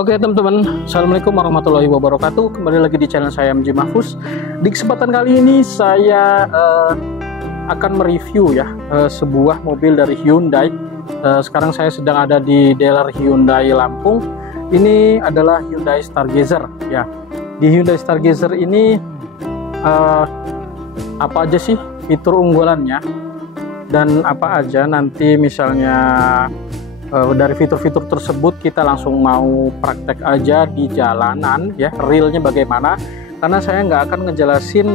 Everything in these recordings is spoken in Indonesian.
Oke teman-teman, Assalamualaikum warahmatullahi wabarakatuh. Kembali lagi di channel saya MJ Mahfuz. Di kesempatan kali ini saya akan mereview ya sebuah mobil dari Hyundai. Sekarang saya sedang ada di dealer Hyundai Lampung. Ini adalah Hyundai Stargazer ya. Di Hyundai Stargazer ini apa aja sih fitur unggulannya dan apa aja nanti misalnya dari fitur-fitur tersebut kita langsung mau praktek aja di jalanan ya, realnya bagaimana, karena saya nggak akan ngejelasin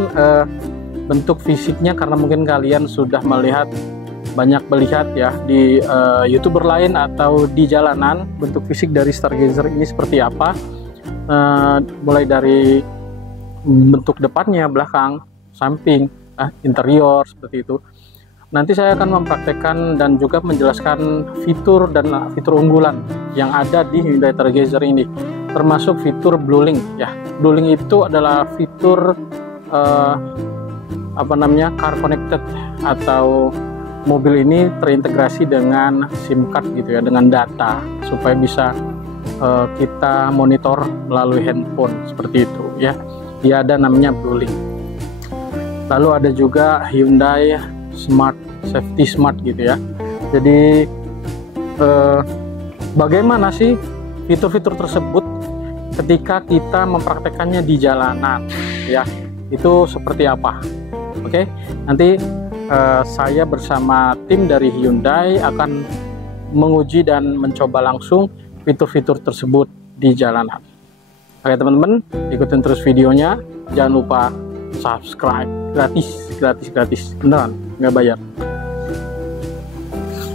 bentuk fisiknya karena mungkin kalian sudah banyak melihat ya di YouTuber lain atau di jalanan bentuk fisik dari Stargazer ini seperti apa, mulai dari bentuk depannya, belakang, samping, interior seperti itu. Nanti saya akan mempraktekkan dan juga menjelaskan fitur dan fitur unggulan yang ada di Hyundai Stargazer ini, termasuk fitur BlueLink ya. BlueLink itu adalah fitur car connected, atau mobil ini terintegrasi dengan SIM card gitu ya, dengan data supaya bisa kita monitor melalui handphone seperti itu ya. Dia ada namanya BlueLink. Lalu ada juga Hyundai Safety Smart gitu ya. Jadi bagaimana sih fitur-fitur tersebut ketika kita mempraktekannya di jalanan ya, itu seperti apa? Oke, nanti saya bersama tim dari Hyundai akan menguji dan mencoba langsung fitur-fitur tersebut di jalanan. Oke teman-teman, ikutin terus videonya, jangan lupa subscribe, gratis, beneran, nggak bayar.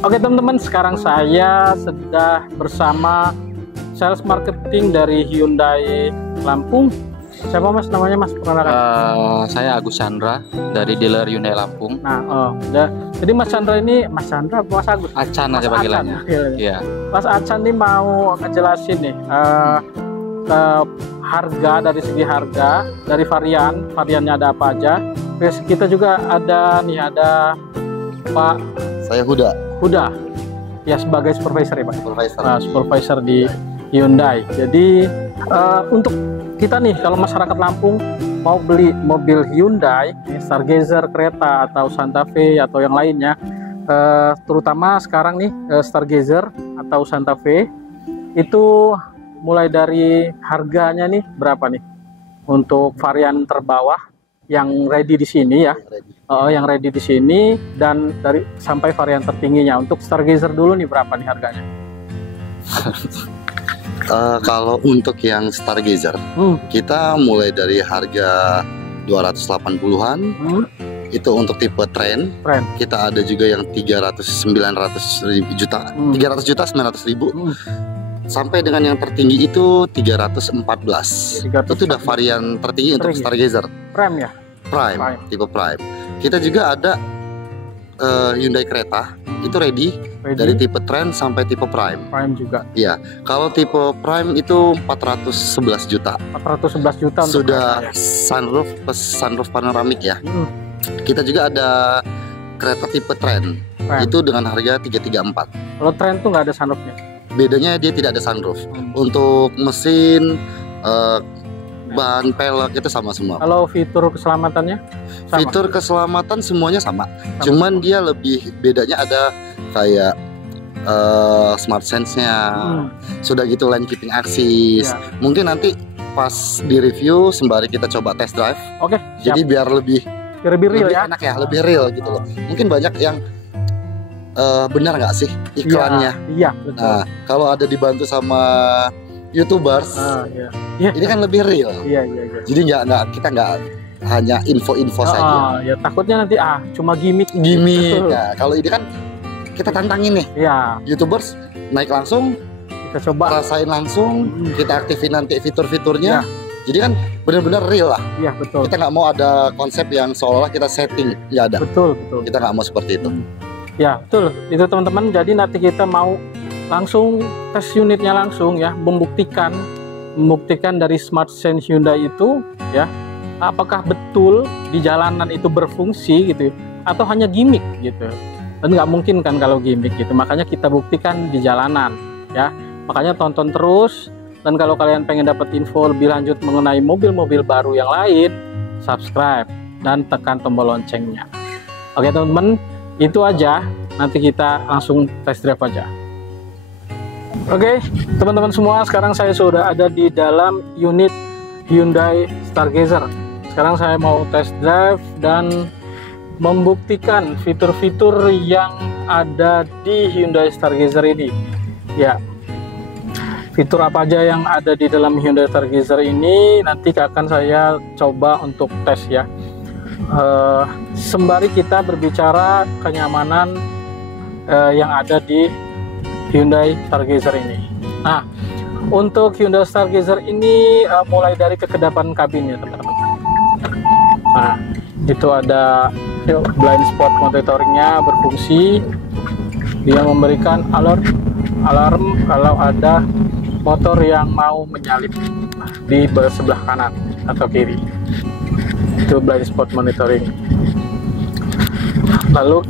Oke teman-teman, sekarang saya sudah bersama sales marketing dari Hyundai Lampung. Siapa mas namanya mas? Perkenalkan. Saya Agus Chandra dari dealer Hyundai Lampung. Nah, jadi Mas Chandra ini, Mas Chandra apa Mas Agus? Acan aja panggilannya. Iya. Mas Acan ini mau ngejelasin nih harga, dari segi harga, dari variannya ada apa aja. Terus kita juga ada Pak. Saya Huda Ya, sebagai supervisor ya Pak. Supervisor di Hyundai. Jadi untuk kita nih, kalau masyarakat Lampung mau beli mobil Hyundai Stargazer, kereta atau Santa Fe atau yang lainnya, terutama sekarang nih Stargazer atau Santa Fe itu mulai dari harganya nih berapa nih untuk varian terbawah yang ready di sini ya, yang ready di sini, dan dari sampai varian tertingginya. Untuk Stargazer dulu nih berapa nih harganya? Kalau untuk yang Stargazer kita mulai dari harga 280-an. Itu untuk tipe Trend. Kita ada juga yang 300 juta 900.000 sampai dengan yang tertinggi itu 314. Itu udah varian tertinggi untuk Stargazer. Prime ya? Prime, tipe Prime. Kita juga ada Hyundai Creta, itu ready dari tipe Trend sampai tipe Prime. Prime juga. Iya. Kalau tipe Prime itu 411 juta. 411 juta untuk sudah ya? sunroof panoramik ya. Kita juga ada kereta tipe Trend. Itu dengan harga 334. Kalau Trend tuh nggak ada sunroofnya. Bedanya dia tidak ada sunroof. Untuk mesin, ban, pelek itu sama semua. Kalau fitur keselamatannya? Sama? Fitur keselamatan semuanya sama. Cuman dia lebih bedanya ada kayak smart sense-nya, sudah gitu lane keeping assist. Mungkin nanti pas di review sembari kita coba test drive. Oke. Jadi biar lebih real ya, enak ya, lebih real gitu loh. Mungkin banyak yang benar nggak sih iklannya? Iya, betul. Nah, kalau ada dibantu sama YouTubers, ini kan lebih real. Iya. Jadi kita nggak hanya info-info saja. Ya takutnya nanti cuma gimmick. Nah, kalau ini kan kita tantangin nih. Iya. YouTubers naik langsung, kita coba rasain langsung, kita aktifin nanti fitur-fiturnya. Jadi kan benar-benar real lah. Iya, betul. Kita nggak mau ada konsep yang seolah-olah kita setting, nggak ada. Betul. Kita nggak mau seperti itu. Ya, betul. Itu teman-teman. Jadi nanti kita mau langsung tes unitnya langsung ya, membuktikan dari Smart Sense Hyundai itu ya, apakah betul di jalanan itu berfungsi gitu atau hanya gimmick gitu. Dan nggak mungkin kan kalau gimmick gitu. Makanya kita buktikan di jalanan ya. Makanya tonton terus Dan kalau kalian pengen dapat info lebih lanjut mengenai mobil-mobil baru yang lain, subscribe dan tekan tombol loncengnya. Oke teman-teman, itu aja. Nanti kita langsung test drive aja. Oke teman-teman semua, sekarang saya sudah ada di dalam unit Hyundai Stargazer. Sekarang saya mau test drive dan membuktikan fitur-fitur yang ada di Hyundai Stargazer ini. Ya, fitur apa aja yang ada di dalam Hyundai Stargazer ini nanti akan saya coba untuk tes ya. Sembari kita berbicara kenyamanan yang ada di Hyundai Stargazer ini. Nah, untuk Hyundai Stargazer ini mulai dari kekedapan kabin ya teman-teman. Nah, itu ada blind spot monitoringnya berfungsi. Dia memberikan alarm kalau ada motor yang mau menyalip di sebelah kanan atau kiri. Itu blind spot monitoring. Lalu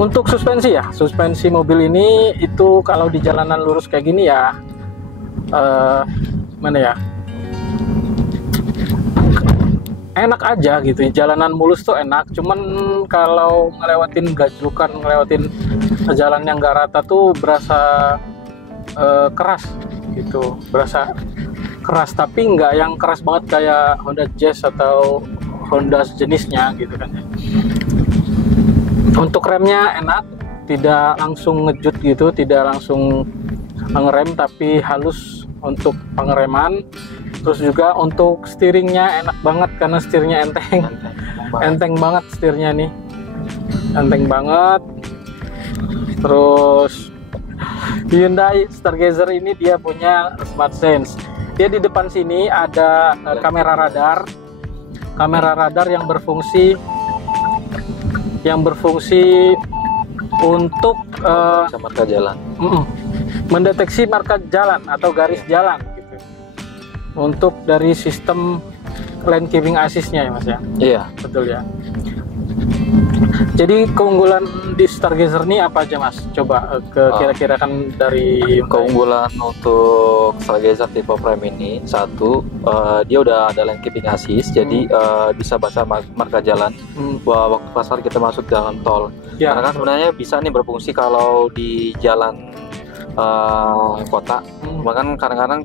untuk suspensi ya, suspensi mobil ini itu kalau di jalanan lurus kayak gini ya, mana ya, enak aja gitu. Jalanan mulus tuh enak, cuman kalau ngelewatin gajlukan, ngelewatin jalan yang gak rata tuh berasa keras gitu, berasa keras, tapi nggak yang keras banget kayak Honda Jazz atau Honda sejenisnya gitu kan. Untuk remnya enak, tidak langsung ngejut gitu, tidak langsung ngerem tapi halus untuk pengereman. Terus juga untuk steeringnya enak banget karena setirnya enteng banget setirnya nih, enteng banget. Terus Hyundai Stargazer ini dia punya Smart Sense. Dia di depan sini ada kamera radar yang berfungsi untuk marka jalan, mendeteksi marka jalan atau garis jalan. Untuk dari sistem lane keeping assist-nya ya Mas ya? Iya, betul ya. Jadi keunggulan di Stargazer ini apa aja Mas? Coba kira-kira kan dari keunggulan untuk Stargazer tipe Prime ini, satu, dia udah ada lane keeping assist, jadi bisa baca marka jalan waktu pasar kita masuk jalan tol. Ya, karena kan sebenarnya bisa nih berfungsi kalau di jalan kota, bahkan kadang-kadang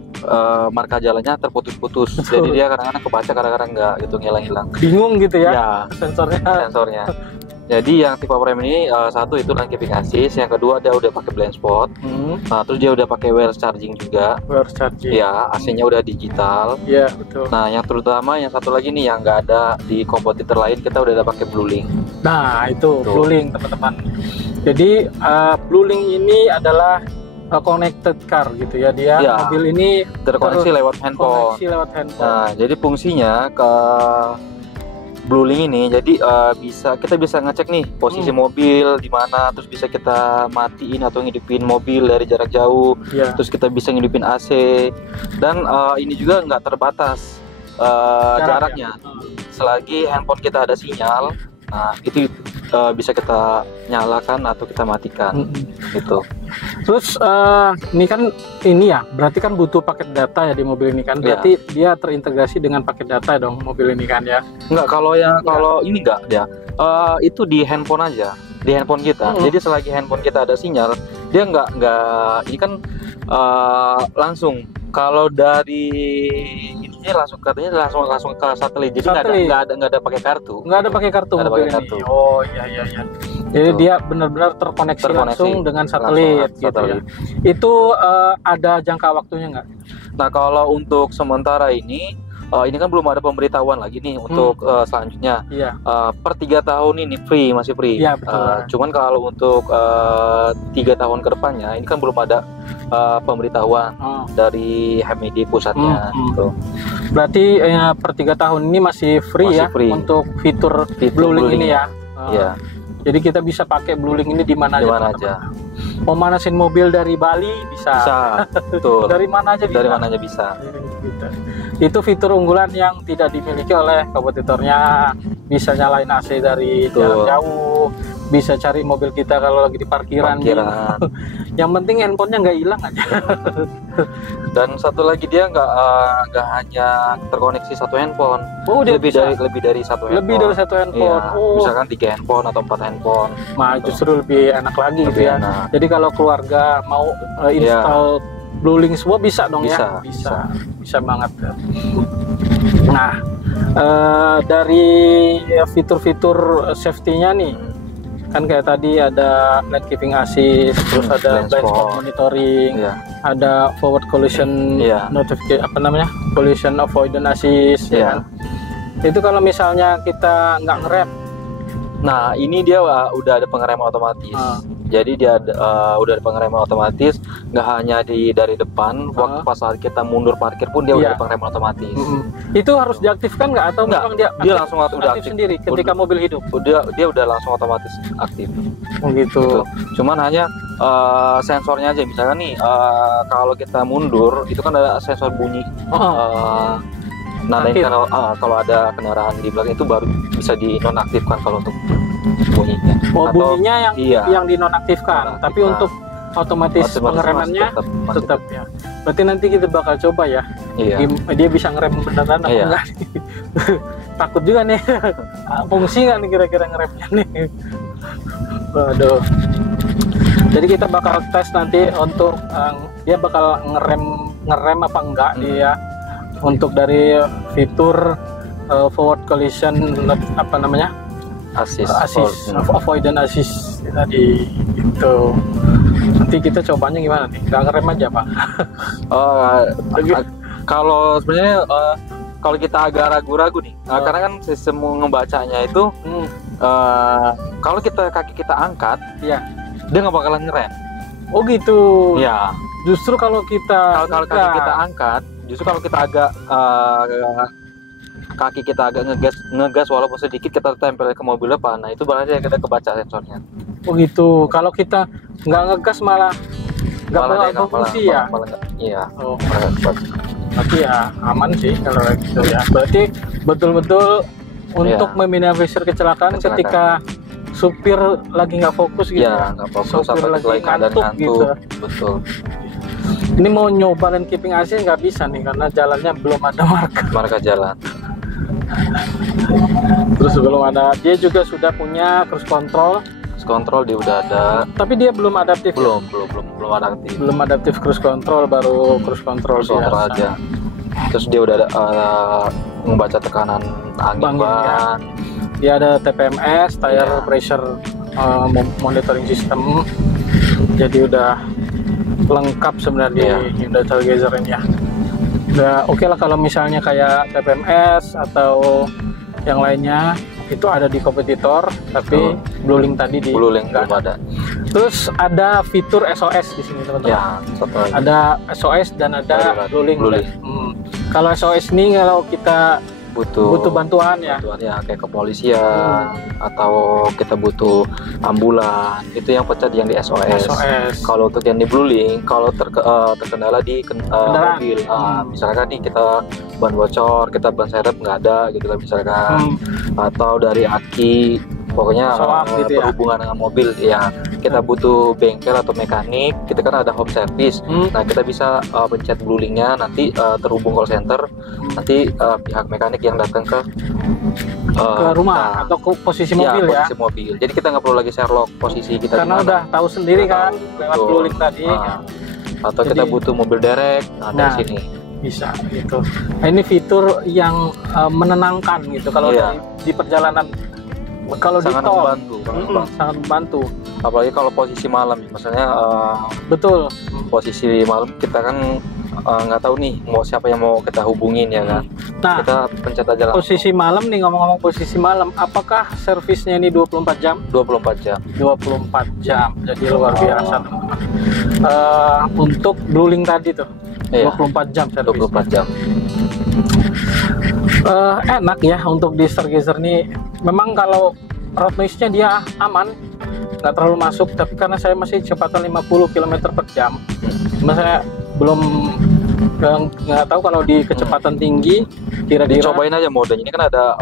marka jalannya terputus-putus, jadi dia kadang-kadang kebaca, kadang-kadang enggak gitu, ngilang-hilang, bingung gitu ya, ya sensornya. Jadi yang tipe Prime ini satu itu lane keeping assist, yang kedua dia udah pakai blind spot, terus dia udah pakai wireless charging juga, ya, AC-nya udah digital, ya betul. Nah yang terutama yang satu lagi nih yang nggak ada di kompetitor lain, kita udah pakai BlueLink. Nah itu BlueLink teman-teman. Jadi BlueLink ini adalah connected car gitu ya, dia mobil ini terkoneksi lewat handphone. Nah, jadi fungsinya ke BlueLink ini, jadi kita bisa ngecek nih posisi mobil di mana, terus bisa kita matiin atau ngidupin mobil dari jarak jauh, terus kita bisa ngidupin AC, dan ini juga nggak terbatas jaraknya, selagi handphone kita ada sinyal. Nah itu bisa kita nyalakan atau kita matikan gitu. Terus ini kan ya berarti kan butuh paket data ya di mobil ini kan, berarti dia terintegrasi dengan paket data dong mobil ini kan ya? Enggak, kalau ini enggak ya, itu di handphone aja, di handphone kita. Jadi selagi handphone kita ada sinyal, dia enggak ini kan langsung. Kalau dari ininya langsung, katanya langsung ke satelit, jadi nggak ada pakai kartu. Nggak ada pakai kartu. Oh iya. Jadi dia benar-benar terkoneksi langsung dengan satelit, gitu ya. Itu ada jangka waktunya nggak? Nah kalau untuk sementara ini kan belum ada pemberitahuan lagi nih untuk selanjutnya. Per 3 tahun ini masih free. Iya, betul. Cuman kalau untuk 3 tahun ke depannya ini kan belum ada pemberitahuan dari HMD pusatnya gitu. Berarti per 3 tahun ini masih free free untuk fitur BlueLink ini ya. Iya. Jadi kita bisa pakai BlueLink ini di mana aja. Mau manasin mobil dari Bali bisa. Betul. Dari mana aja bisa. Dari mana aja bisa. gitu. Itu fitur unggulan yang tidak dimiliki oleh kompetitornya. Bisa nyalain AC dari jarak jauh, bisa cari mobil kita kalau lagi di parkiran. Gitu. Yang penting handphonenya nggak hilang aja. Dan satu lagi dia nggak hanya terkoneksi satu handphone. Lebih dari satu handphone. Lebih dari satu handphone. Iya, misalkan 3 handphone atau 4 handphone. Justru lebih enak lagi gitu ya. Enak. Jadi kalau keluarga mau install Bluelink semua bisa dong ya? Bisa banget. Nah, dari fitur-fitur safety-nya nih, kan kayak tadi ada lane keeping assist, terus ada blind spot monitoring, ada forward collision notification, collision avoidance assist, ya kan? Itu kalau misalnya kita nggak ngerem. Nah, ini dia udah ada pengereman otomatis. Jadi dia udah ada pengereman otomatis, nggak hanya dari depan. Waktu pas saat kita mundur parkir pun dia udah ada pengereman otomatis. Itu harus diaktifkan nggak atau memang dia langsung udah aktif sendiri ketika mobil hidup? Dia udah langsung otomatis aktif. Gitu. Cuman hanya sensornya aja. Misalkan nih kalau kita mundur itu kan ada sensor bunyi. Nandain kalau ada kendaraan di belakang itu baru bisa dinonaktifkan kalau untuk bunyinya. Bunyinya yang dinonaktifkan, tapi untuk otomatis pengeremannya tetap ya. Berarti nanti kita bakal coba ya. Dia bisa ngerem beneran apa enggak? Takut juga nih. Fungsi nggak nih kira-kira ngeremnya nih? Waduh. Jadi kita bakal tes nanti untuk dia bakal ngerem apa enggak dia. Untuk dari fitur forward collision assist avoidance assist tadi gitu. Nanti kita cobanya gimana nih? Nggak ngerem aja Pak? Kalau sebenarnya kalau kita agak ragu-ragu nih, karena kan sistem ngebacanya itu kalau kaki kita angkat, dia nggak bakalan ngerem. Oh gitu. Ya. Justru kalau kita kaki kita angkat, justru kalau kita agak kaki kita agak ngegas walaupun sedikit, kita tempel ke mobil depan, nah itu berarti kita kebaca sensornya. Oh gitu. Kalau kita nggak ngegas malah nggak berfungsi ya? Iya. Berarti ya aman sih kalau gitu ya. Berarti betul-betul untuk meminimalisir kecelakaan ketika supir lagi nggak fokus gitu. Iya, nggak fokus, supir lagi ngantuk gitu. Betul. Ini mau nyoba lane keeping assist nggak bisa nih karena jalannya belum ada marka jalan. Terus belum ada. Dia juga sudah punya cruise control. Cruise control dia udah ada. Tapi dia belum adaptif. Belum adaptif. Belum adaptif cruise control, baru cruise control aja. Terus dia udah ada membaca tekanan angin ban. Dia ada TPMS, tire pressure monitoring system. Jadi udah lengkap sebenarnya di Hyundai Trailblazer ini ya. Udah oke lah kalau misalnya kayak TPMS atau yang lainnya itu ada di kompetitor, tapi Bluelink tadi Bluelink belum ada. Terus ada fitur SOS di sini teman-teman. Ya, ada SOS dan ada Bluelink. Kalau SOS ini kalau kita butuh bantuan ya kayak kepolisian atau kita butuh ambulan, itu yang pecah yang di SOS. Kalau untuk yang di Bluelink, kalau terkendala di mobil, misalkan nih kita ban bocor, kita ban serep nggak ada gitu kan misalkan, atau dari aki, pokoknya berhubungan dengan mobil ya, kita butuh bengkel atau mekanik, kita kan ada home service. Nah kita bisa pencet Bluelinknya, nanti terhubung call center, nanti pihak mekanik yang datang ke rumah atau ke posisi mobil posisi mobil. Jadi kita nggak perlu lagi Sherlock posisi kita karena udah tahu sendiri kan lewat Bluelink tadi. Atau kita butuh mobil derek, dari sini bisa gitu. Nah, ini fitur yang menenangkan gitu kalau di perjalanan. Kalau sangat di tol sangat membantu, apalagi kalau posisi malam, misalnya betul posisi malam kita kan nggak tahu nih mau siapa yang mau kita hubungin ya kan. Nah, kita pencet aja langsung. Posisi malam nih, ngomong-ngomong posisi malam, apakah servisnya ini 24 jam? 24 jam. 24 jam, jadi luar biasa teman-teman. Untuk Bluelink tadi tuh 24 jam servis. 24 jam. Enak ya untuk di Stargazer nih. Memang kalau road noise-nya dia aman, nggak terlalu masuk, tapi karena saya masih kecepatan 50 km per jam, saya belum nggak tahu kalau di kecepatan tinggi kira-kira. Cobain aja modenya. Ini kan ada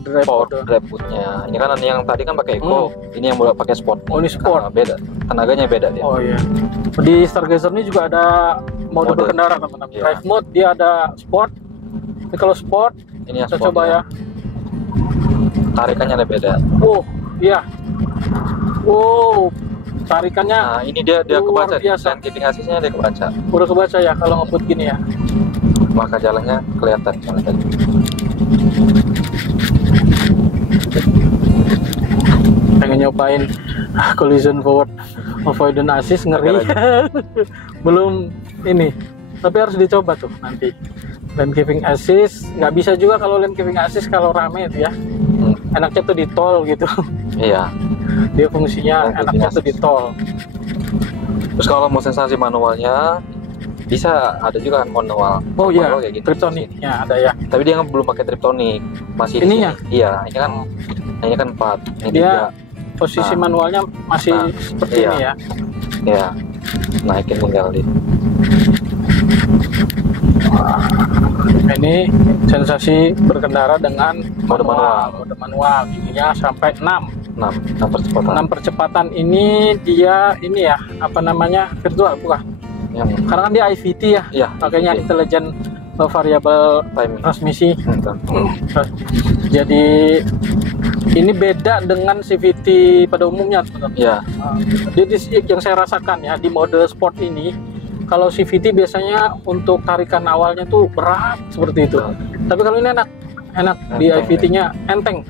drive mode-nya. Ini kan yang tadi kan pakai eco, ini yang pakai sport. Oh, ini sport. Beda. Tenaganya beda dia. Oh iya. Di Stargazer ini juga ada mode berkendara, teman-teman. Drive mode dia ada sport. Ini kalau sport, ini yang kita coba ya. Tarikannya ada beda. Oh, iya. Wow, tarikannya. Nah, ini dia kebaca. Biasa. Keeping assist-nya dia kebaca. Udah kebaca ya kalau ngebut gini ya. Maka jalannya kelihatan jalan. Pengen nyobain collision forward avoidance assist, ngeri. Belum ini, tapi harus dicoba tuh nanti. Lane keeping assist nggak bisa juga kalau lane keeping assist kalau rame itu ya. Enaknya tuh di tol gitu. Iya. Dia fungsinya enaknya tuh di tol. Terus kalau mau sensasi manualnya bisa ada juga kan manual. Oh iya, gitu, triptoniknya ada ya. Tapi dia belum pakai triptonik. Masih ininya? Iya, ini kan 4, ini dia 3. Posisi manualnya masih seperti ini ya. Iya. Naikin tinggal di. Ini sensasi berkendara dengan mode manual. Ininya sampai 6 percepatan. 6 percepatan ini dia ini ya, apa namanya? Virtual bukan? Karena kan dia IVT ya. Iya, makanya intelligent variable transmisi. Jadi ini beda dengan CVT pada umumnya, teman-teman. Iya. Jadi yang saya rasakan ya di mode sport ini, kalau CVT biasanya untuk tarikan awalnya tuh berat seperti itu. Tapi kalau ini enak di IVT-nya enteng.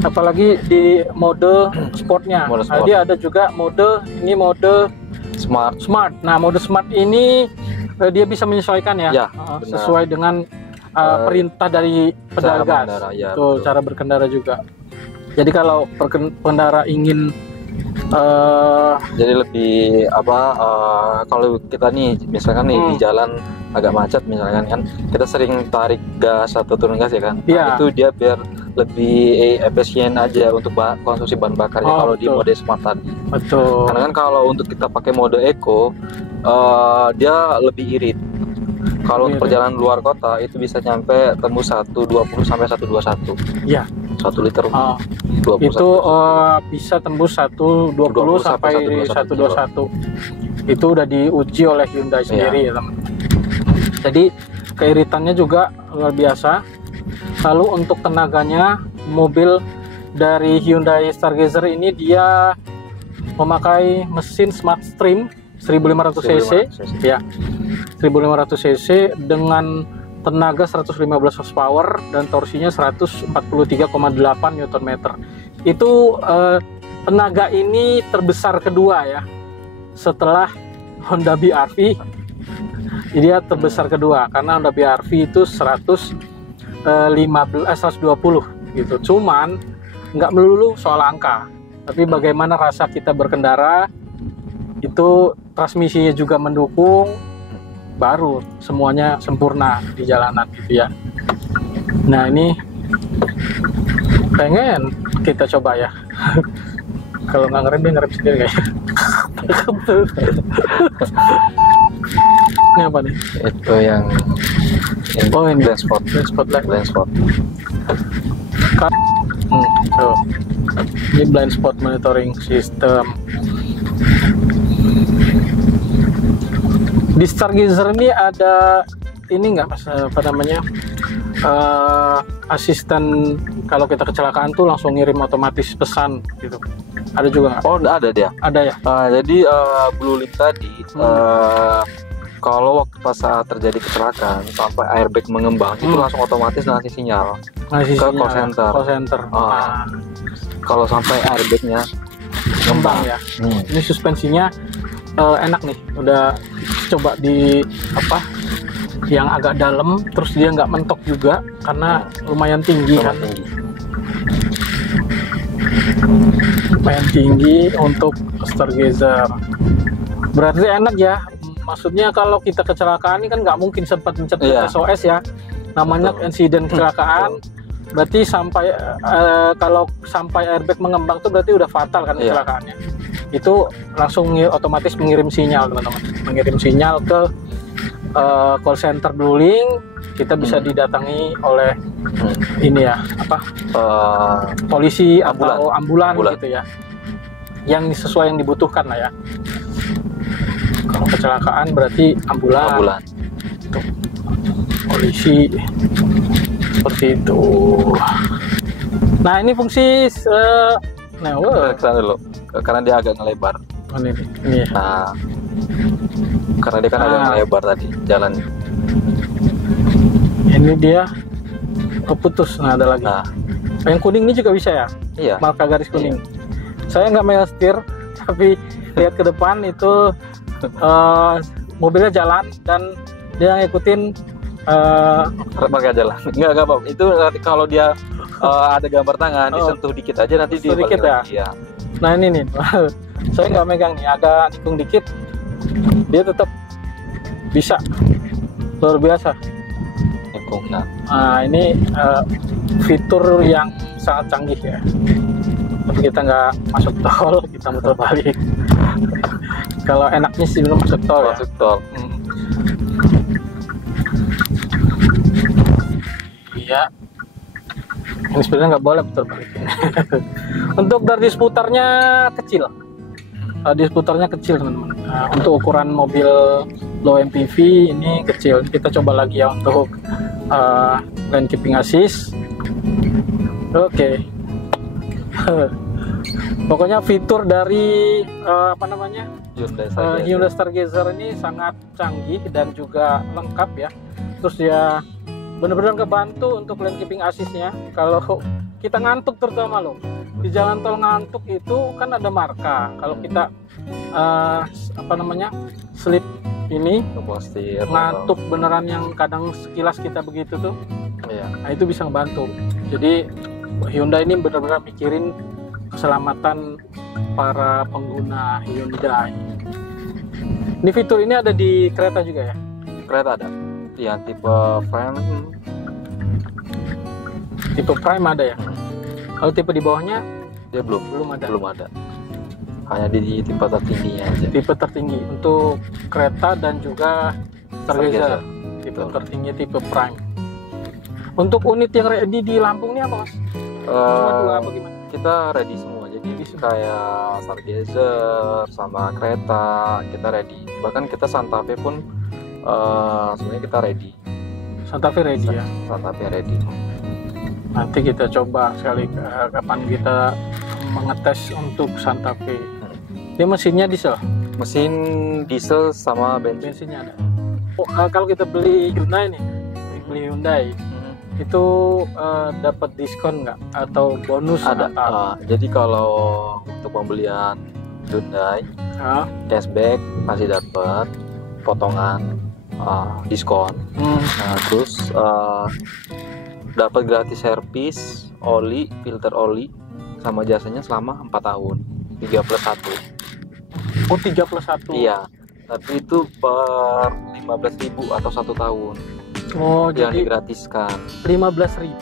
Apalagi di mode sportnya. Nah, dia ada juga mode smart. Nah, mode smart ini dia bisa menyesuaikan ya, sesuai dengan perintah dari pedal gas. Tuh, cara berkendara juga. Jadi kalau pengendara ingin jadi lebih kalau kita nih misalkan nih di jalan agak macet misalkan kan, kita sering tarik gas atau turun gas ya kan. Nah, itu dia biar lebih efisien aja untuk konsumsi bahan bakarnya kalau di mode smart tadi. Betul. Karena kan kalau untuk kita pakai mode eco dia lebih irit. Kalau untuk perjalanan luar kota itu bisa nyampe tembus 120 sampai 121. Iya. 1 liter. 20 itu bisa tembus 120 sampai 121. Itu udah diuji oleh Hyundai sendiri ya, teman. Jadi keiritannya juga luar biasa. Lalu untuk tenaganya, mobil dari Hyundai Stargazer ini dia memakai mesin Smart Stream 1500 cc ya. 1500 cc dengan tenaga 115 horsepower dan torsinya 143,8 Nm. Itu tenaga ini terbesar kedua ya setelah Honda BR-V. Dia terbesar kedua karena Honda BR-V itu 120 gitu. Cuman nggak melulu soal angka, tapi bagaimana rasa kita berkendara, itu transmisinya juga mendukung, baru semuanya sempurna di jalanan gitu ya. Nah, ini pengen kita coba ya. Kalau nggak ngerem, dia ngerem sendiri kayaknya. Ini apa nih? Itu yang ini blind spot. Tuh. Ini blind spot monitoring system. Di Stargazer ini ada ini nggak, Mas, apa namanya, asisten kalau kita kecelakaan tuh langsung ngirim otomatis pesan gitu. Ada juga nggak? Oh, ada dia. Ada ya. Jadi Blue Link tadi kalau waktu pas saat terjadi kecelakaan sampai airbag mengembang itu langsung otomatis ngasih sinyal ke call center. Kalau sampai airbagnya ngembang ya. Ini suspensinya enak nih, udah coba di yang agak dalam, terus dia nggak mentok juga karena lumayan tinggi kan. Lumayan tinggi untuk Stargazer. Berarti enak ya. Maksudnya kalau kita kecelakaan ini kan nggak mungkin sempat mencet SOS ya. Namanya insiden kecelakaan. Berarti sampai kalau sampai airbag mengembang tuh berarti udah fatal kan kecelakaannya. Itu langsung otomatis mengirim sinyal, teman-teman. Mengirim sinyal ke call center Bluelink, kita bisa didatangi oleh ini ya apa polisi atau ambulan gitu ya, yang sesuai yang dibutuhkan lah ya. Kalau kecelakaan berarti ambulan. Polisi seperti itu. Nah ini fungsi kesana dulu karena dia agak ngelebar. Ini. Nah, karena dia kan agak ngelebar tadi jalannya. Ini dia keputus. Nah ada lagi. Nah, yang kuning ini juga bisa ya? Iya. Marka garis kuning. Saya nggak main setir, tapi lihat ke depan itu mobilnya jalan dan dia ngikutin marka jalan. Enggak apa. Itu nanti kalau dia ada gambar tangan disentuh dikit aja nanti dia dikit ya. Iya. Nah ini nih, saya nggak megang nih, agak nikung dikit, dia tetap bisa, luar biasa. Nikung. Nah ini fitur yang sangat canggih ya. Tapi kita nggak masuk tol, kita muter balik. Kalau enaknya sih belum masuk tol ya. Masuk tol. Iya. Ini sebenarnya nggak boleh putar balik. Untuk dari seputarnya kecil, disputarnya kecil teman-teman. Untuk ukuran mobil low MPV ini kecil. Kita coba lagi ya untuk lane keeping assist. Oke. Pokoknya fitur dari Hyundai Stargazer ini sangat canggih dan juga lengkap ya. Terus ya benar-benar kebantu untuk lane keeping assist-nya. Kalau kita ngantuk terutama loh, di jalan tol ngantuk itu kan ada marka. Kalau kita slip ini ngantuk beneran yang kadang sekilas kita begitu tuh, nah itu bisa ngebantu. Jadi Hyundai ini benar-benar mikirin keselamatan para pengguna Hyundai. Ini fitur ini ada di kereta juga ya? Kereta ada. Yang tipe prime ada ya. Kalau tipe di bawahnya dia belum ada. Hanya di tipe tertingginya aja. Tipe tertinggi untuk kereta dan juga Stargazer. Tipe tertinggi tipe prime. Untuk unit yang ready di Lampung ini apa mas? Apa gimana? Kita ready semua. Jadi kayak Stargazer sama kereta kita ready. Bahkan kita Santa Fe pun sebenarnya kita ready. Santa Fe ready ya? Santa Fe ready. Nanti kita coba sekali kapan kita mengetes untuk Santa Fe. Dia mesinnya diesel? Mesin diesel sama bensinnya ada. Kalau kita beli Hyundai nih, itu dapat diskon nggak atau bonus? Ada. Jadi kalau untuk pembelian Hyundai, cashback masih dapat potongan diskon. Nah terus dapat gratis servis oli, filter oli sama jasanya selama 4 tahun 3+1. Oh 3+1? Iya, tapi itu per 15.000 atau 1 tahun. Oh yang jadi digratiskan 15.000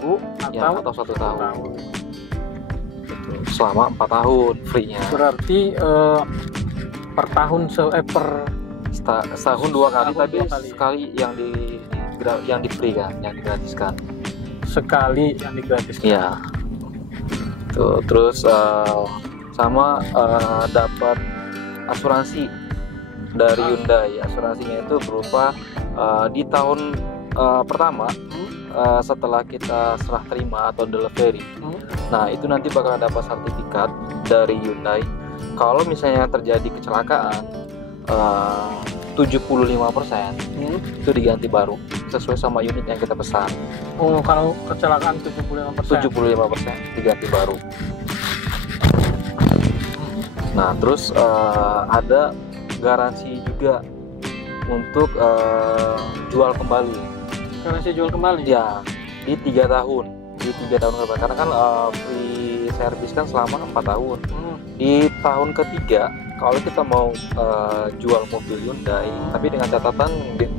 atau 1 tahun. Selama 4 tahun free-nya. Berarti per tahun setahun 2 kali, tapi sekali yang di free kan, yang digratiskan. Sekali yang digratiskan. Iya. Tuh, terus sama dapat asuransi dari Hyundai. Asuransinya itu berupa di tahun pertama setelah kita serah terima atau delivery. Nah, itu nanti bakal dapat sertifikat dari Hyundai. Kalau misalnya terjadi kecelakaan 75% itu diganti baru sesuai sama unit yang kita pesan. Oh, kalau kecelakaan 75% diganti baru. Nah, terus ada garansi juga untuk jual kembali. Garansi jual kembali? Ya, di 3 tahun. Di 3 tahun ke depan. Karena kan free service kan selama 4 tahun. Di tahun ketiga, kalau kita mau jual mobil Hyundai, tapi dengan catatan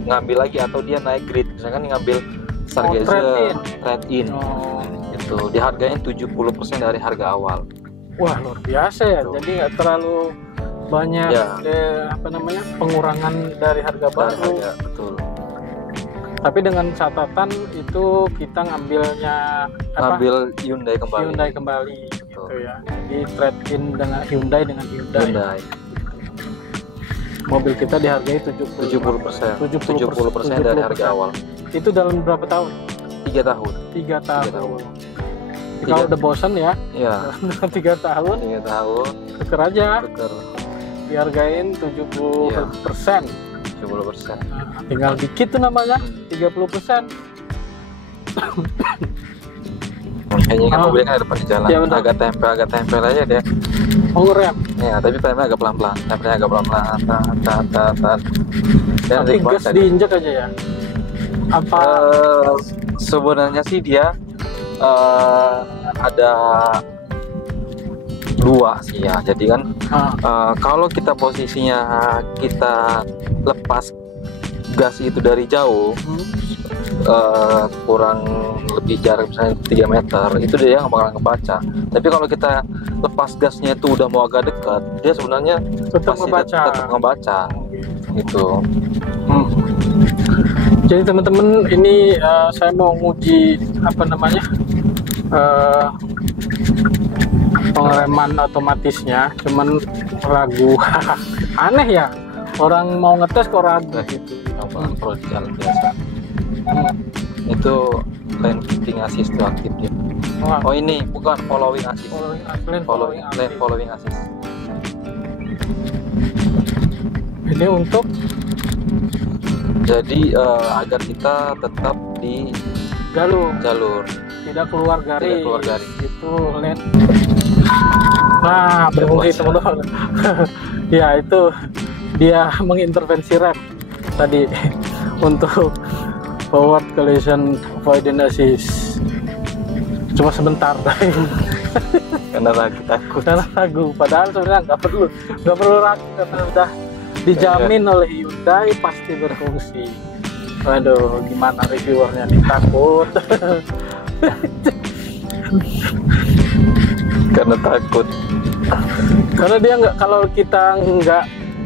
ngambil lagi atau dia naik grade, misalkan ngambil Stargazer trade-in, itu dihargain 70% dari harga awal. Wah, luar biasa ya. Jadi nggak terlalu banyak pengurangan dari harga baru. Betul. Tapi dengan catatan itu kita ngambil Hyundai kembali gitu ya. Jadi trade in dengan Hyundai mobil kita dihargai 70% dari harga awal. Itu dalam berapa tahun? 3 tahun. 3 tahun. Kalau udah bosan ya? Iya. 3 tahun. Tuker aja. Dihargain 70%. 70%. Nah, tinggal dikit tuh namanya 30%. Kayaknya kan mobilnya kan depan di jalan, ya, agak tempel aja dia. Oh, ngerem. Ya, tapi tempelnya agak pelan-pelan. Tapi gas diinjak aja ya. Apa? Sebenarnya sih dia ada 2 sih ya. Jadi kan kalau kita posisinya kita lepas gas itu dari jauh, kurang lebih jarak misalnya 3 meter, itu dia nggak bakalan kebaca. Tapi kalau kita lepas gasnya itu udah mau agak dekat, dia sebenarnya tetap ngebaca gitu. Jadi teman-teman, ini saya mau nguji pengereman otomatisnya, cuman ragu. Aneh ya, orang mau ngetes kok ragu gitu. Pro di jalan biasa. Itu lane keeping assist itu aktif dia. Oh ini bukan following assist. Following assist. Ini untuk jadi agar kita tetap di jalur. Tidak keluar garis. Itu lane. Nah, berfungsi teman-teman. Ya, itu dia mengintervensi rem tadi untuk forward collision avoidance assist. Cuma sebentar. Karena ragu. Padahal sebenarnya nggak perlu ragu, karena udah dijamin oleh Hyundai pasti berfungsi. Waduh, gimana reviewernya nih, takut. Karena dia nggak,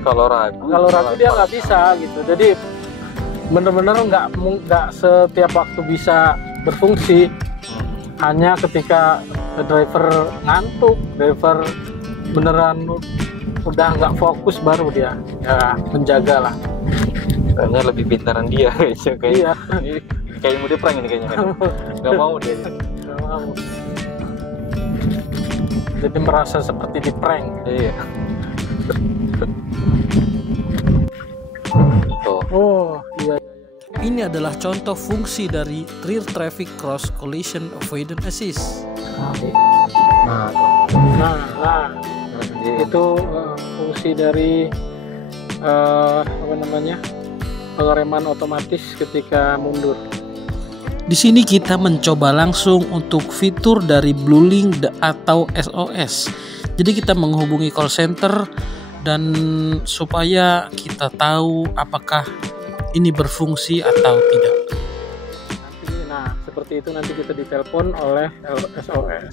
kalau ragu dia nggak bisa gitu. Jadi bener-bener nggak setiap waktu bisa berfungsi. Hanya ketika driver ngantuk, driver beneran udah nggak fokus, baru dia ya menjaga lah. Kayaknya lebih pintaran dia kayaknya. Iya. Kayak mau di-prank ini kayaknya. Nggak mau dia. Nggak mau. Jadi merasa seperti di-prank. Iya. Oh, iya. Ini adalah contoh fungsi dari Rear Traffic Cross Collision Avoidance Assist. Itu fungsi dari pengereman otomatis ketika mundur. Di sini kita mencoba langsung untuk fitur dari BlueLink atau SOS. Jadi kita menghubungi call center dan supaya kita tahu apakah ini berfungsi atau tidak. Nah, seperti itu nanti kita ditelepon oleh SOS.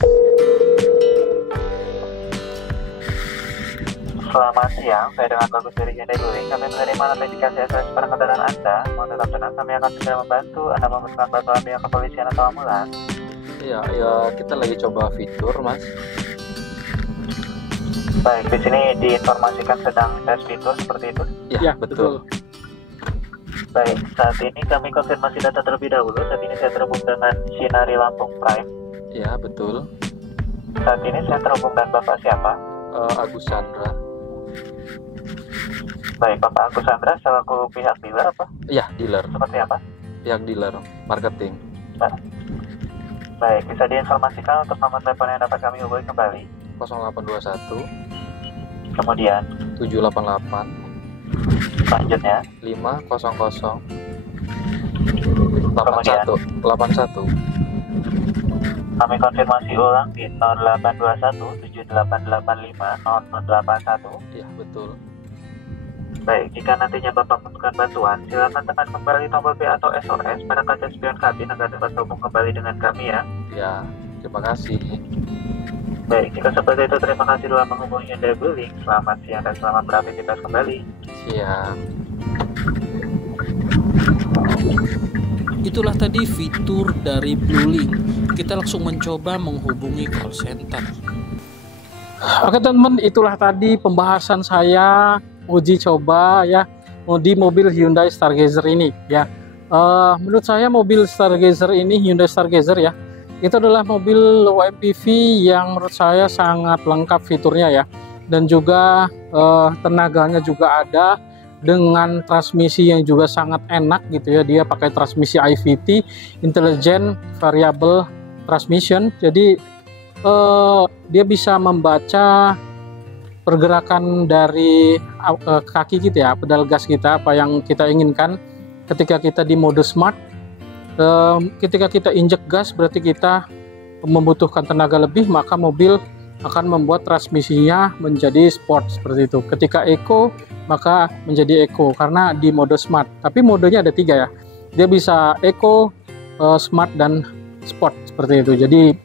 Selamat siang, saya dengan Bagus dari Hyundai BlueLink. Kami menerima notifikasi SOS pada kendaraan Anda. Mohon tetap tenang, kami akan segera membantu. Anda membutuhkan bantuan pihak kepolisian atau ambulans? Iya, kita lagi coba fitur, Mas. Baik, di sini diinformasikan sedang tes fitur seperti itu? Ya, betul. Baik, saat ini kami konfirmasi data terlebih dahulu. Saat ini saya terhubung dengan Sinari Lampung Prime. Ya, betul. Saat ini saya terhubung dengan Bapak siapa? Agus Chandra. Baik, Bapak Agus Chandra selaku pihak dealer apa? Iya, dealer. Seperti apa? Pihak dealer, marketing. Baik, bisa diinformasikan untuk nomor telepon yang dapat kami hubungi kembali? 0821 Kemudian 788 selanjutnya 500 Kemudian 81. Kami konfirmasi ulang di 0821 7885 0081. Iya, betul. Baik, jika nantinya Bapak membutuhkan bantuan, silakan tekan kembali tombol B atau SOS pada kaca spion kabin agar dapat terhubung kembali dengan kami ya. Ya, terima kasih. Baik, jika seperti itu terima kasih telah menghubungi Hyundai BlueLink. Selamat siang dan selamat beraktivitas kembali. Siang. Itulah tadi fitur dari BlueLink. Kita langsung mencoba menghubungi call center. Oke teman-teman, itulah tadi pembahasan saya uji coba ya di mobil Hyundai Stargazer ini ya. Menurut saya mobil Stargazer ini, Hyundai Stargazer ya, itu adalah mobil low MPV yang menurut saya sangat lengkap fiturnya ya, dan juga tenaganya juga ada, dengan transmisi yang juga sangat enak gitu ya. Dia pakai transmisi IVT, Intelligent Variable Transmission, jadi dia bisa membaca pergerakan dari kaki kita ya, pedal gas kita, apa yang kita inginkan. Ketika kita di mode smart, ketika kita injek gas berarti kita membutuhkan tenaga lebih, maka mobil akan membuat transmisinya menjadi sport seperti itu. Ketika eco, maka menjadi eco karena di mode smart. Tapi modenya ada 3 ya. Dia bisa eco, smart, dan sport seperti itu. Jadi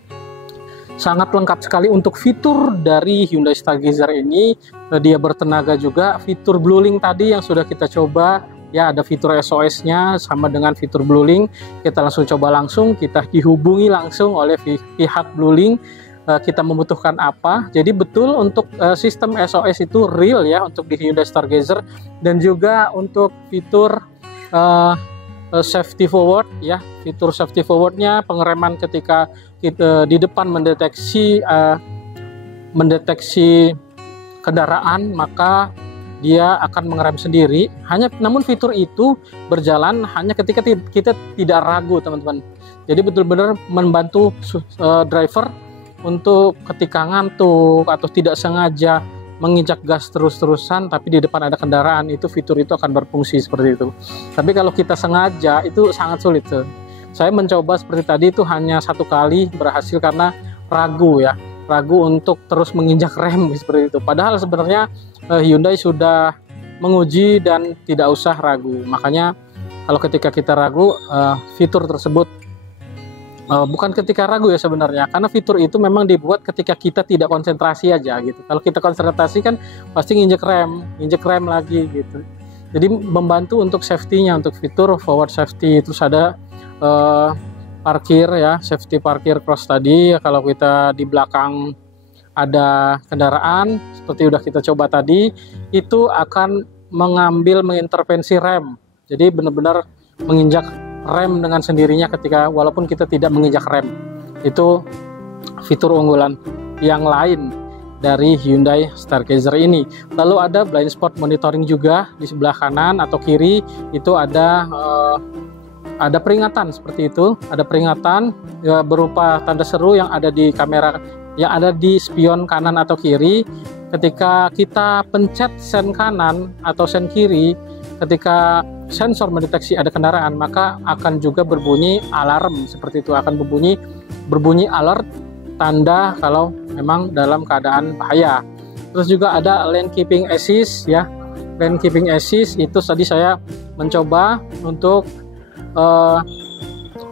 sangat lengkap sekali untuk fitur dari Hyundai Stargazer ini. Dia bertenaga juga. Fitur BlueLink tadi yang sudah kita coba ya, ada fitur SOS-nya sama dengan fitur BlueLink. Kita langsung coba langsung, kita dihubungi langsung oleh pihak BlueLink. Kita membutuhkan apa. Jadi betul untuk sistem SOS itu real ya untuk di Hyundai Stargazer, dan juga untuk fitur safety forward ya, fitur safety forwardnya, pengereman ketika kita di depan mendeteksi kendaraan, maka dia akan mengerem sendiri. Namun fitur itu berjalan hanya ketika kita tidak ragu teman-teman. Jadi betul-benar membantu driver untuk ketika ngantuk atau tidak sengaja menginjak gas terus-terusan tapi di depan ada kendaraan, itu fitur itu akan berfungsi seperti itu. Tapi kalau kita sengaja itu sangat sulit. Saya mencoba seperti tadi itu hanya 1 kali berhasil karena ragu untuk terus menginjak rem seperti itu. Padahal sebenarnya Hyundai sudah menguji dan tidak usah ragu. Makanya kalau ketika kita ragu, fitur tersebut bukan ketika ragu ya sebenarnya, karena fitur itu memang dibuat ketika kita tidak konsentrasi aja gitu. Kalau kita konsentrasi kan pasti nginjek rem lagi gitu. Jadi membantu untuk safety-nya, untuk fitur forward safety. Terus ada parkir ya, safety parkir cross tadi ya, kalau kita di belakang ada kendaraan seperti udah kita coba tadi, itu akan mengintervensi rem. Jadi benar-benar menginjak rem dengan sendirinya ketika walaupun kita tidak menginjak rem. Itu fitur unggulan yang lain dari Hyundai Stargazer ini. Lalu ada blind spot monitoring juga di sebelah kanan atau kiri, itu ada peringatan seperti itu. Ada peringatan ya, berupa tanda seru yang ada di kamera, yang ada di spion kanan atau kiri. Ketika kita pencet sen kanan atau sen kiri, ketika sensor mendeteksi ada kendaraan, maka akan juga berbunyi alarm seperti itu, akan berbunyi alert, tanda kalau memang dalam keadaan bahaya. Terus juga ada lane keeping assist ya. Lane keeping assist itu tadi saya mencoba untuk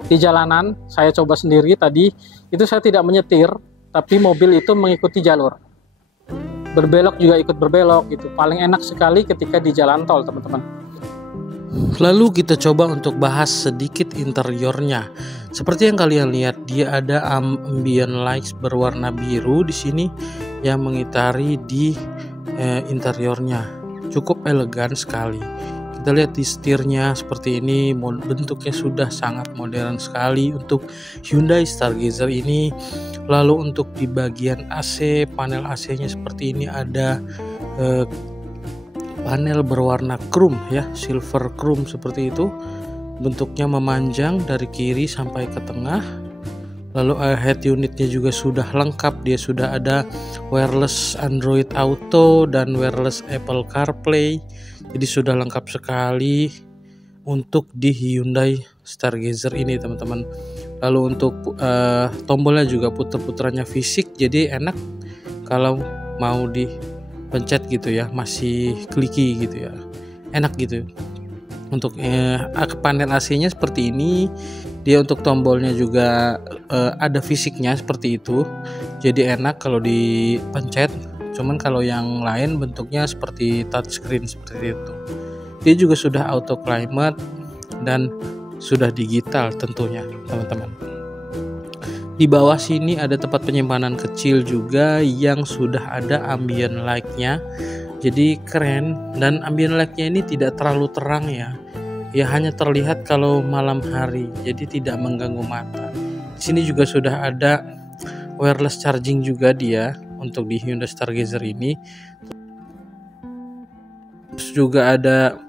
di jalanan, saya coba sendiri tadi, itu saya tidak menyetir, tapi mobil itu mengikuti jalur. Berbelok juga ikut berbelok gitu. Paling enak sekali ketika di jalan tol teman-teman. Lalu kita coba untuk bahas sedikit interiornya. Seperti yang kalian lihat, dia ada ambient lights berwarna biru di sini yang mengitari di interiornya. Cukup elegan sekali. Kita lihat di setirnya seperti ini, bentuknya sudah sangat modern sekali untuk Hyundai Stargazer ini. Lalu untuk di bagian AC, panel AC-nya seperti ini, ada panel berwarna chrome ya, silver chrome seperti itu. Bentuknya memanjang dari kiri sampai ke tengah. Lalu head unitnya juga sudah lengkap, dia sudah ada wireless Android Auto dan wireless Apple CarPlay. Jadi sudah lengkap sekali untuk di Hyundai Stargazer ini teman-teman. Lalu untuk tombolnya juga puter-puterannya fisik, jadi enak kalau mau dipencet gitu ya, masih kliki gitu ya, enak gitu. Untuk panel AC-nya seperti ini, dia untuk tombolnya juga ada fisiknya seperti itu, jadi enak kalau dipencet. Cuman kalau yang lain bentuknya seperti touchscreen seperti itu. Dia juga sudah auto climate dan sudah digital tentunya teman-teman. Di bawah sini ada tempat penyimpanan kecil juga yang sudah ada ambient light-nya. Jadi keren, dan ambient light-nya ini tidak terlalu terang ya. Ya hanya terlihat kalau malam hari, jadi tidak mengganggu mata. Di sini juga sudah ada wireless charging juga dia untuk di Hyundai Stargazer ini. Terus juga ada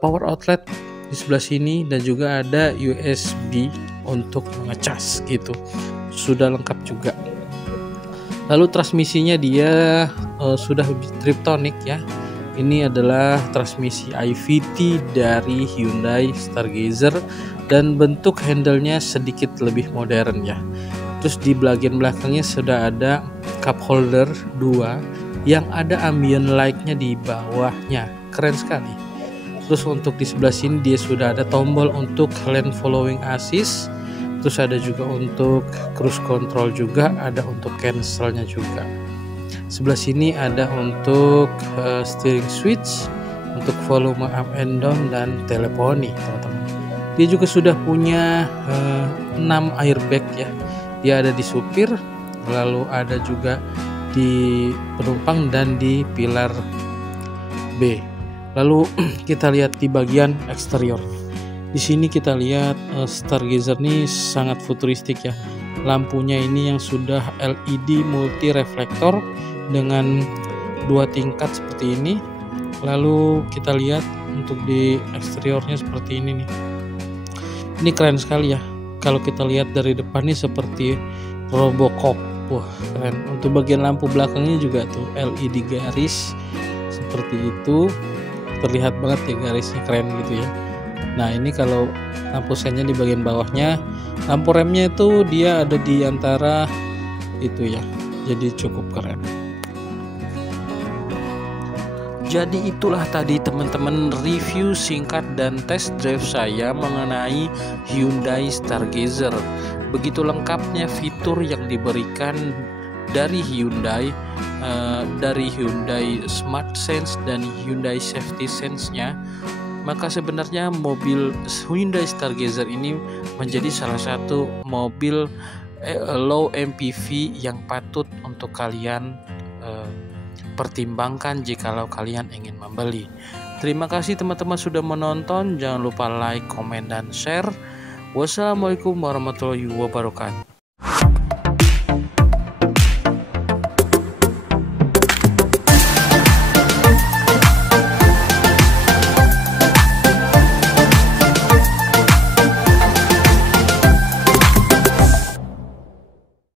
power outlet di sebelah sini dan juga ada USB untuk mengecas gitu, sudah lengkap juga. Lalu transmisinya dia sudah Triptonic ya. Ini adalah transmisi IVT dari Hyundai Stargazer dan bentuk handle-nya sedikit lebih modern ya. Terus di bagian belakangnya sudah ada cup holder 2 yang ada ambient light-nya di bawahnya, keren sekali. Terus untuk di sebelah sini dia sudah ada tombol untuk lane following assist. Terus ada juga untuk cruise control juga, ada untuk cancelnya juga. Sebelah sini ada untuk steering switch, untuk volume up and down dan teleponi teman-teman. Dia juga sudah punya 6 airbag ya. Dia ada di supir, lalu ada juga di penumpang dan di pilar B. Lalu kita lihat di bagian eksterior. Di sini kita lihat Stargazer ini sangat futuristik ya. Lampunya ini yang sudah LED multi reflektor dengan 2 tingkat seperti ini. Lalu kita lihat untuk di eksteriornya seperti ini nih. Ini keren sekali ya. Kalau kita lihat dari depan nih seperti Robocop. Wah, keren. Untuk bagian lampu belakangnya juga tuh LED garis seperti itu. Terlihat banget ya garisnya, keren gitu ya. Nah ini kalau lampu sennya di bagian bawahnya, lampu remnya itu dia ada di antara itu ya, jadi cukup keren. Jadi itulah tadi teman-teman review singkat dan test drive saya mengenai Hyundai Stargazer. Begitu lengkapnya fitur yang diberikan dari Hyundai Smart Sense dan Hyundai Safety Sense-nya, maka sebenarnya mobil Hyundai Stargazer ini menjadi salah satu mobil low MPV yang patut untuk kalian pertimbangkan jikalau kalian ingin membeli. Terima kasih teman-teman sudah menonton. Jangan lupa like, komen, dan share. Wassalamualaikum warahmatullahi wabarakatuh.